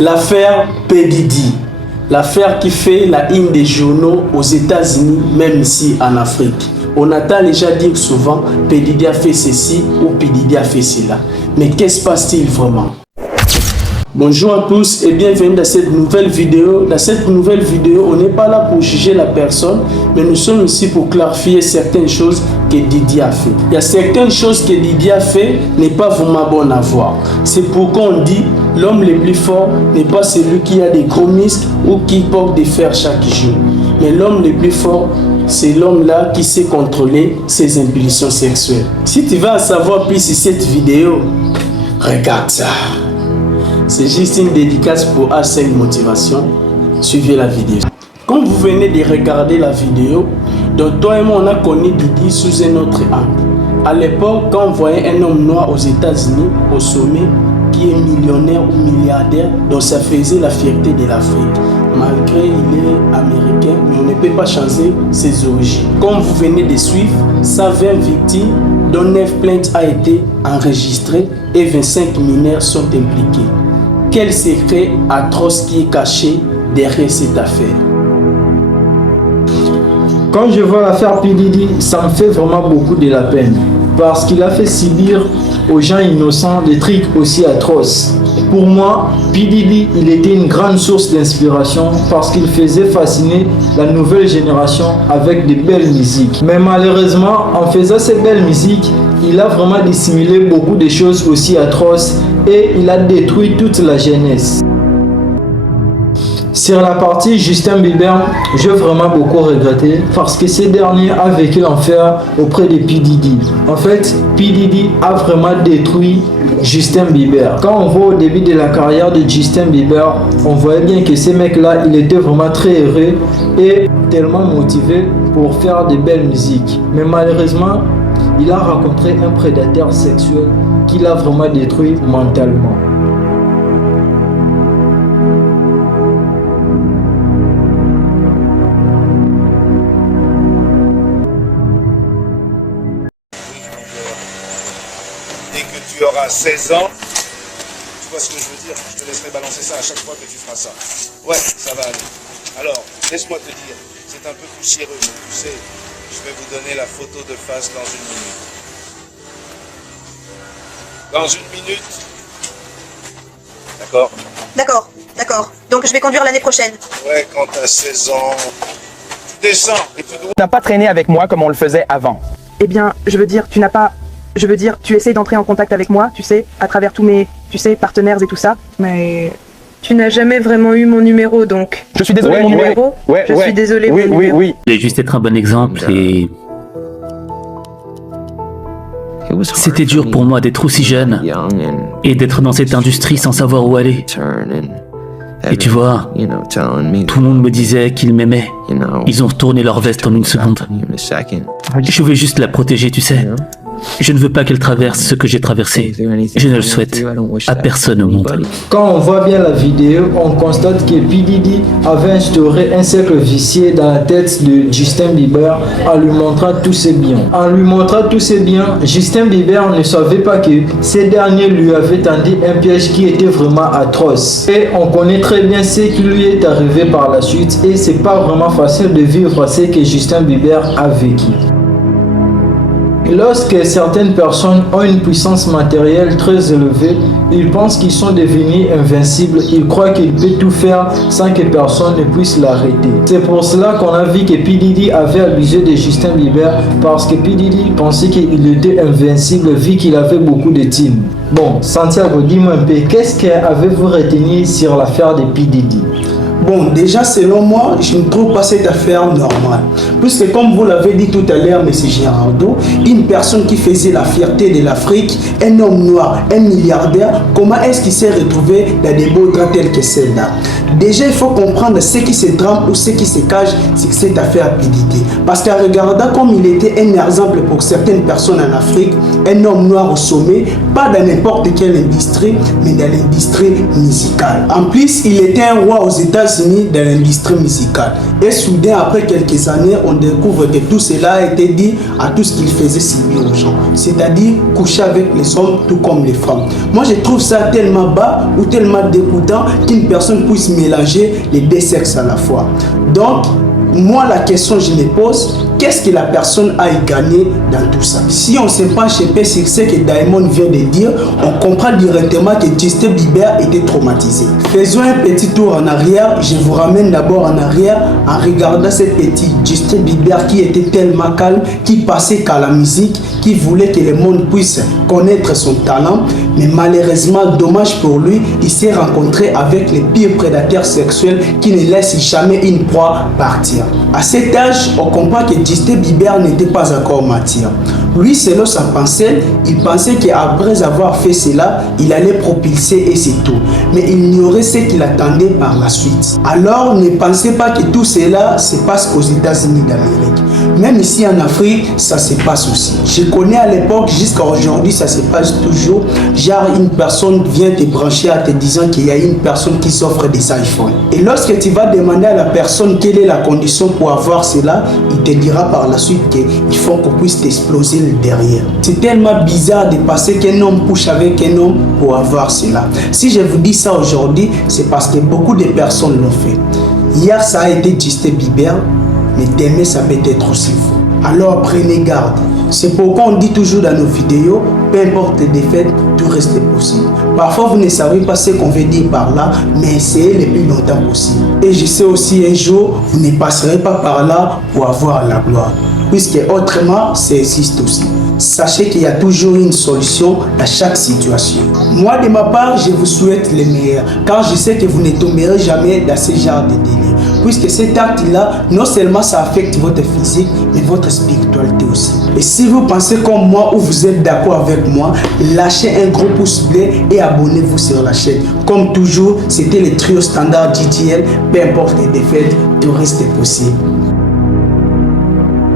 L'affaire P. Diddy, l'affaire qui fait la une des journaux aux États-Unis, même ici en Afrique. On entend déjà dire souvent P. Diddy a fait ceci ou P. Diddy a fait cela. Mais qu'est-ce qui se passe-t-il vraiment? Bonjour à tous et bienvenue dans cette nouvelle vidéo. Dans cette nouvelle vidéo, on n'est pas là pour juger la personne, mais nous sommes ici pour clarifier certaines choses que Diddy a fait. Il y a certaines choses que Diddy a fait n'est pas vraiment bon à voir. C'est pourquoi on dit l'homme le plus fort n'est pas celui qui a des gros muscles ou qui porte des fers chaque jour. Mais l'homme le plus fort, c'est l'homme-là qui sait contrôler ses impulsions sexuelles. Si tu veux en savoir plus sur cette vidéo, regarde ça. C'est juste une dédicace pour A5 Motivation. Suivez la vidéo. Comme vous venez de regarder la vidéo, donc toi et moi on a connu Diddy sous un autre angle. À l'époque, quand on voyait un homme noir aux États-Unis au sommet qui est millionnaire ou milliardaire, donc ça faisait la fierté de l'Afrique. Malgré il est américain, mais on ne peut pas changer ses origines. Comme vous venez de suivre, 120 victimes, dont 9 plaintes a été enregistrées et 25 mineurs sont impliqués. Quel secret atroce qui est caché derrière cette affaire? Quand je vois l'affaire P. Diddy, ça me fait vraiment beaucoup de la peine. Parce qu'il a fait subir aux gens innocents des trucs aussi atroces. Pour moi, P. Diddy, il était une grande source d'inspiration parce qu'il faisait fasciner la nouvelle génération avec de belles musiques. Mais malheureusement, en faisant ces belles musiques, il a vraiment dissimulé beaucoup de choses aussi atroces et il a détruit toute la jeunesse. Sur la partie Justin Bieber, j'ai vraiment beaucoup regretté parce que ce dernier a vécu l'enfer auprès de P. Diddy. En fait, P. Diddy a vraiment détruit Justin Bieber. Quand on voit au début de la carrière de Justin Bieber, on voyait bien que ce mec-là, il était vraiment très heureux et tellement motivé pour faire de belles musiques. Mais malheureusement, il a rencontré un prédateur sexuel qui l'a vraiment détruit mentalement. Dès que tu auras 16 ans, tu vois ce que je veux dire? Je te laisserai balancer ça à chaque fois que tu feras ça. Ouais, ça va aller. Alors, laisse-moi te dire, c'est un peu poussiéreux, tu sais, je vais vous donner la photo de face dans une minute. Dans une minute. D'accord? D'accord. Donc je vais conduire l'année prochaine. Ouais, quand t'as 16 ans, tu descends et tu dois... Tu n'as pas traîné avec moi comme on le faisait avant. Eh bien, je veux dire, tu essaies d'entrer en contact avec moi, tu sais, à travers tous mes, partenaires et tout ça, mais tu n'as jamais vraiment eu mon numéro, donc... Je suis désolé, mon numéro. Je suis désolé, mon numéro. Oui. Je voulais juste être un bon exemple et... C'était dur pour moi d'être aussi jeune et d'être dans cette industrie sans savoir où aller. Et tu vois, tout le monde me disait qu'ils m'aimaient. Ils ont retourné leur veste en une seconde. Je voulais juste la protéger, tu sais. Je ne veux pas qu'elle traverse ce que j'ai traversé. Je ne le souhaite à personne au monde. Quand on voit bien la vidéo, on constate que P. Diddy avait instauré un cercle vicieux dans la tête de Justin Bieber en lui montrant tous ses biens. En lui montrant tous ses biens, Justin Bieber ne savait pas que ces derniers lui avaient tendu un piège qui était vraiment atroce. Et on connaît très bien ce qui lui est arrivé par la suite et c'est pas vraiment facile de vivre ce que Justin Bieber a vécu. Lorsque certaines personnes ont une puissance matérielle très élevée, ils pensent qu'ils sont devenus invincibles. Ils croient qu'ils peuvent tout faire sans que personne ne puisse l'arrêter. C'est pour cela qu'on a vu que P. Diddy avait abusé de Justin Bieber parce que P. Diddy pensait qu'il était invincible vu qu'il avait beaucoup de teams. Bon, Santiago, dis-moi un peu, qu'est-ce que avez-vous retenu sur l'affaire de P. Diddy? Bon, déjà, selon moi, je ne trouve pas cette affaire normale. Puisque, comme vous l'avez dit tout à l'heure, M. Girardot, une personne qui faisait la fierté de l'Afrique, un homme noir, un milliardaire, comment est-ce qu'il s'est retrouvé dans des beaux draps tels que celle-là? Déjà, il faut comprendre ce qui se trame ou ce qui se cache, c'est que cette affaire P. Diddy. Parce qu'en regardant comme il était un exemple pour certaines personnes en Afrique, un homme noir au sommet, pas dans n'importe quelle industrie, mais dans l'industrie musicale. En plus, il était un roi aux États-Unis États-Unis dans l'industrie musicale. Et soudain, après quelques années, on découvre que tout cela a été dit à tout ce qu'il faisait subir aux gens. C'est-à-dire coucher avec les hommes tout comme les femmes. Moi, je trouve ça tellement bas ou tellement dégoûtant qu'une personne puisse mélanger les deux sexes à la fois. Donc, moi, la question que je me pose, qu'est-ce que la personne a gagné dans tout ça? Si on ne s'est pas chépé sur ce que Diamond vient de dire, on comprend directement que Justin Bieber était traumatisé. Faisons un petit tour en arrière. Je vous ramène d'abord en arrière en regardant ce petit Justin Bieber qui était tellement calme, qui passait qu'à la musique, qui voulait que le monde puisse connaître son talent. Mais malheureusement, dommage pour lui, il s'est rencontré avec les pires prédateurs sexuels qui ne laissent jamais une proie partir. À cet âge, on comprend que Justin Bieber n'était pas encore mature. Lui, selon sa pensée, il pensait qu'après avoir fait cela, il allait propulser et c'est tout. Mais il ignorait ce qu'il attendait par la suite. Alors, ne pensez pas que tout cela se passe aux États-Unis d'Amérique. Même ici en Afrique, ça se passe aussi. Je connais à l'époque, jusqu'à aujourd'hui, ça se passe toujours. Genre, une personne vient te brancher en te disant qu'il y a une personne qui s'offre des iPhones. Et lorsque tu vas demander à la personne quelle est la condition pour avoir cela, il te dira par la suite qu'il faut qu'on puisse t'exploser le derrière. C'est tellement bizarre de passer qu'un homme couche avec un homme pour avoir cela. Si je vous dis ça aujourd'hui, c'est parce que beaucoup de personnes l'ont fait. Hier, ça a été Justin Bieber, mais demain, ça peut être aussi vous. Alors prenez garde. C'est pourquoi on dit toujours dans nos vidéos, peu importe les défaites, tout reste possible. Parfois, vous ne savez pas ce qu'on veut dire par là, mais essayez le plus longtemps possible. Et je sais aussi, un jour, vous ne passerez pas par là pour avoir la gloire. Puisque autrement, ça existe aussi. Sachez qu'il y a toujours une solution à chaque situation. Moi, de ma part, je vous souhaite le meilleur, car je sais que vous ne tomberez jamais dans ce genre de délire. Puisque cet acte-là, non seulement ça affecte votre physique, mais votre spiritualité aussi. Et si vous pensez comme moi ou vous êtes d'accord avec moi, lâchez un gros pouce bleu et abonnez-vous sur la chaîne. Comme toujours, c'était le trio standard DJL, peu importe les défaites, tout reste possible.